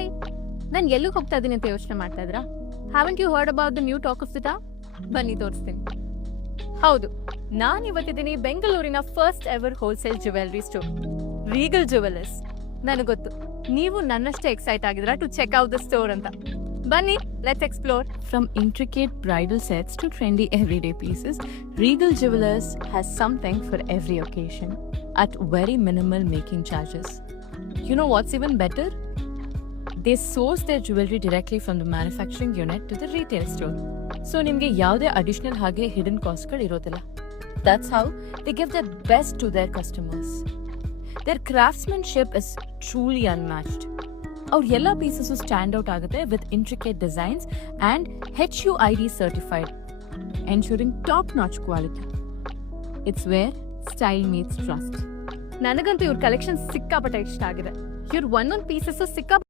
Hi, ನಾನು ಎಲ್ಲಿಗೆ ಹೋಗ್ತಾ ಇದ್ದೀನಿ ಅಂತ ಯೋಚನೆ ಮಾಡ್ತಾ ಇದ್ರಾ? Haven't you heard about the new talk of the town? ಬನ್ನಿ ತೋರಿಸ್ತೀನಿ. ಹೌದು, ನಾನು ಇವತ್ತಿದ್ದೀನಿ ಬೆಂಗಳೂರಿನ first ever wholesale jewellery store, Regal jewellers. ನನಗೆ ಗೊತ್ತು, ನೀವು ನನ್ನಷ್ಟೇ ಎಕ್ಸೈಟ್ ಆಗಿದ್ರಾ to check out the store ಅಂತ. ಬನ್ನಿ, let's explore. From intricate bridal sets to trendy everyday pieces, Regal Jewelers has something for every occasion at very minimal making charges. You know what's even better? They source their jewelry directly from the manufacturing unit to the retail store. So ನಿಮಗೆ ಯಾವುದೇ additional ಹಾಗೆ hidden ಕಾಸ್ಟ್ಗಳು ಇರೋದಿಲ್ಲ. That's how they give their best to their customers. Their craftsmanship is truly unmatched. ಅವ್ರ ಎಲ್ಲ pieces stand out ಆಗುತ್ತೆ with intricate designs and HUID certified, ensuring top notch quality. It's where style meets trust. ನನಗಂತೂ ಇವ್ರ collection ಸಿಕ್ಕಾಪಟ್ಟೆ ಇಷ್ಟ ಆಗಿದೆ. ಇವ್ರ ಒಂದೊಂದು ಪೀಸಸ್ ಸಿಕ್ಕಾಪಟ್ಟೆ